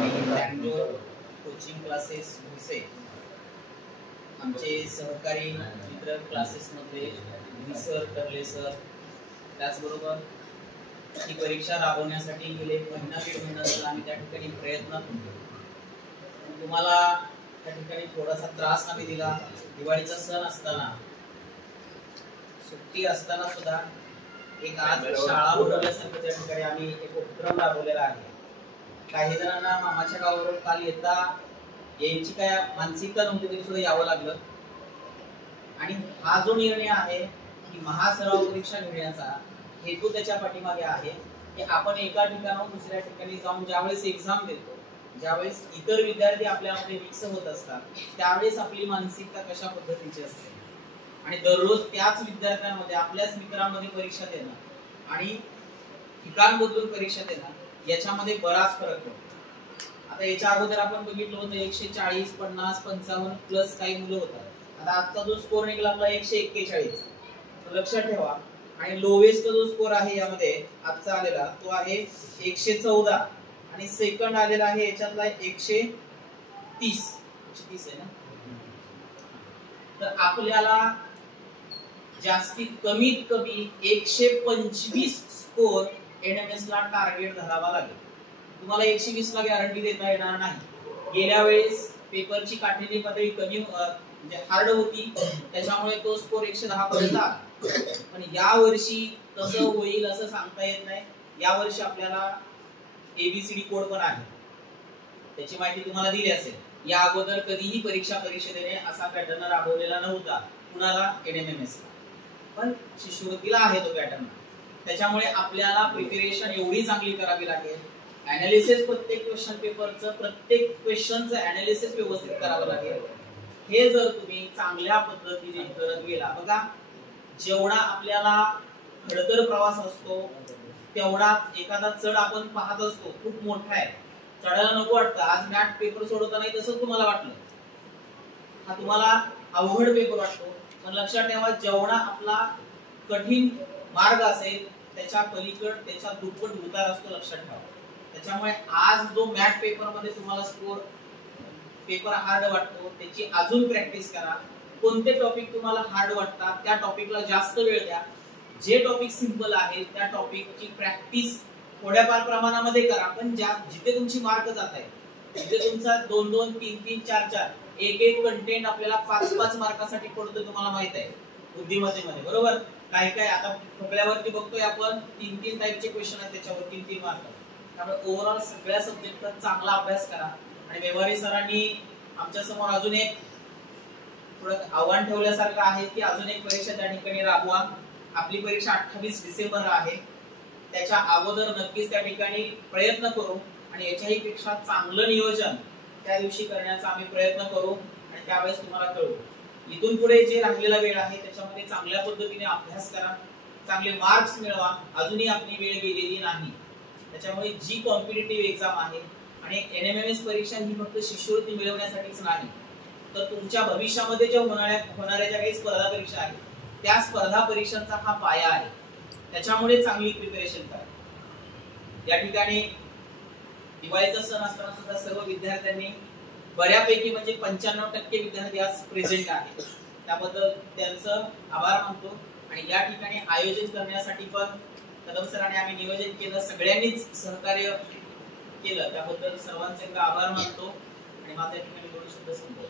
Bangalore coaching classes Bhose आमचे सहकारी मित्र क्लासेसमधले सर तरले सर, त्याचबरोबर ही परीक्षा राबवण्यासाठी गेले महिना दीड महिना झाला आम्ही त्या ठिकाणी प्रयत्न करतो. तुम्हाला त्या ठिकाणी थोडासा त्रास आम्ही दिला. दिवाळीचा सण असताना, सुट्टी असताना सुद्धा एक आज शाळा भरवल्यासारखं त्या ठिकाणी आम्ही एक उपक्रम राबवलेला आहे. काही जणांना मामाच्या गावावरून काल यायची काय मानसिकता नव्हती तरी सुद्धा यावं लागलं. आणि हा जो निर्णय आहे की महासराव परीक्षा घेण्याचा हेतू त्याच्या पाठीमागे आहे की आपण एका ठिकाणाहून दुसऱ्या ठिकाणी जाऊन ज्यावेळेस एक्झाम देतो, ज्यावेळेस इतर विद्यार्थी आपल्यामध्ये मिक्स होत असतात, त्यावेळेस आपली मानसिकता कशा पद्धतीची असते आणि दररोज त्याच विद्यार्थ्यांमध्ये आपल्याच मित्रांमध्ये परीक्षा देणं आणि ठिकाण बदलून परीक्षा देणं याच्यामध्ये बराच फरक पडतो. आता याच्या अगोदर आपण बघितलं होतं 140, 50, 55 प्लस काही मुलं होतात. आता आजचा जो स्कोर निघाला आपला 141. लक्षात ठेवा. आणि लोवेस्ट जो स्कोर आहे यामध्ये आजचा आलेला तो आहे 114 आणि सेकंड आलेला आहे याच्यातला 130 आहे ना. तर आपल्याला जास्तीत कमीत कमी 125 स्कोर एनएमएस ला टार्गेट धरावा लागेल. तुम्हाला 120 ला गॅरंटी देता येणार नाही. गेल्या वेळेस पेपरची काठिण्य पातळी कमी म्हणजे हार्ड होती, त्याच्यामुळे तो स्कोर 110 पर्यंत आला. पण या वर्षी कसं होईल असं सांगता येत नाही. या वर्षी आपल्याला एबीसीडी कोड पण आहे, त्याची माहिती तुम्हाला दिली असेल. या अगोदर कधीही परीक्षा परिषदेने असा पॅटर्न राबवलेला नव्हता. कुणाला? एनएमएमएस ला. पण शिष्यवृत्तीला आहे तो पॅटर्न. त्याच्यामुळे आपल्याला प्रिपरेशन एवढी चांगली करावी लागेल. अनालिसिस प्रत्येक क्वेश्चन पेपरचं, प्रत्येक क्वेश्चनचं अनालिसिस व्यवस्थित करावं लागेल. हे जर तुम्ही चांगल्या पद्धतीने करत गेला, बघा जेवढा आपल्याला खडतर प्रवास असतो तेवढा एखादा चढ आपण पाहत असतो खूप मोठा आहे, चढायला नको वाटतं. आज मॅथ पेपर सोडवता नाही तसंच तुम्हाला वाटलं, हा तुम्हाला अवघड पेपर वाटतो. पण लक्षात ठेवा, जेवढा आपला कठीण मार्ग असेल त्याच्या पलीकड त्याच्या दुप्पट उतार असतो. लक्षात ठेवा. त्याच्यामुळे आज जो मॅथ पेपर मध्ये तुम्हाला स्कोर पेपर हार्ड वाटतो त्याची अजून प्रॅक्टिस करा. कोणते टॉपिक तुम्हाला हार्ड वाटतात त्या टॉपिकला जास्त वेळ द्या. जे टॉपिक सिंपल आहे त्या टॉपिकची प्रॅक्टिस थोड्याफार प्रमाणामध्ये करा. पण जिथे तुमची मार्क जात आहे, जिथे तुमचा 2-2, 3-3, 4-4 एक कंटेंट आपल्याला 5-5 मार्कासाठी पडतो, तुम्हाला माहित आहे बुद्धिमत्तेमध्ये, बरोबर. काय आता ठोकल्यावरती बघतोय आपण 3-3 टाईपचे क्वेश्चन आहेत, त्याच्यावर 3-3 मार्क. त्यामुळे ओव्हरऑल सगळ्या सब्जेक्टचा चांगला अभ्यास करा. आणि व्यवहारी सरांनी आमच्या समोर अजून एक थोडं आव्हान ठेवल्यासारखं आहे की अजून एक परीक्षा त्या ठिकाणी राबवा. आपली परीक्षा 28 डिसेंबर आहे. त्याच्या अगोदर नक्कीच त्या ठिकाणी प्रयत्न करू आणि याच्याही पेक्षा चांगलं नियोजन त्या दिवशी करण्याचा आम्ही प्रयत्न करू आणि त्यावेळेस तुम्हाला कळवू. इथून पुढे जे राहिलेला वेळ आहे त्याच्यामध्ये चांगल्या पद्धतीने अभ्यास करा, चांगले मार्क्स मिळवा. अजूनही आपली वेळ गेलेली नाही. त्याच्यामुळे जी कॉम्पिटिटिव्ह एक्झाम आहे आणि एनएमएमएस परीक्षा ही फक्त शिष्यवृत्ती मिळवण्यासाठीच नाही, तर तुमच्या भविष्यामध्ये ज्या होणाऱ्या ज्या काही स्पर्धा परीक्षा आहेत त्या स्पर्धा परीक्षांचा हा पाया आहे. त्याच्यामुळे चांगली प्रिपरेशन करा. या ठिकाणी दिवाळीचा सण असताना सुद्धा सर्व विद्यार्थ्यांनी बऱ्यापैकी म्हणजे 95% विद्यार्थी आज प्रेझेंट आहेत. त्याबद्दल त्यांचं आभार मानतो. आणि या ठिकाणी आयोजन करण्यासाठी पण कदम सरांनी आम्ही नियोजन केलं, सगळ्यांनीच सहकार्य केलं, त्याबद्दल सर्वांचे आभार मानतो आणि माझ्या ठिकाणी 2 शब्द संपवतो.